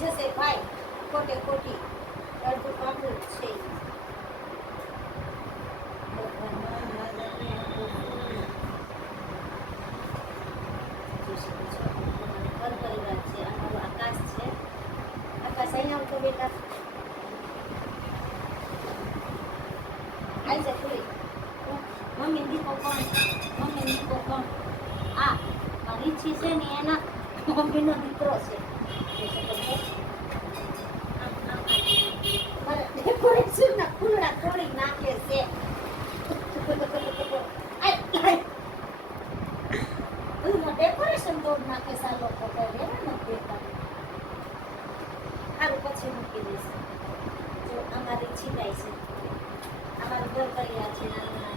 જશે ભાઈ, ખોટે ખોટી અડધું પાકું છે. ઘર પરિવાર છે, અમારું આકાશ છે. આકાશ અહીંયા આવતો બેટા, આવી જા ખુલી. મમ્મી દીકો કોણ? મમ્મી દીકો કોણ? આ મારી છી છે ને એના મમ્મીનો દીકરો છે. ડેકોરેશન ના ફૂલડા તોડી નાખે છે. ડેકોરેશન તોડ નાખે છે આ લોકો. સારું પછી મૂકી દઈશ. જો અમારી છીકાય છે, અમારું ઘર કર્યા છે નાનું નાનું.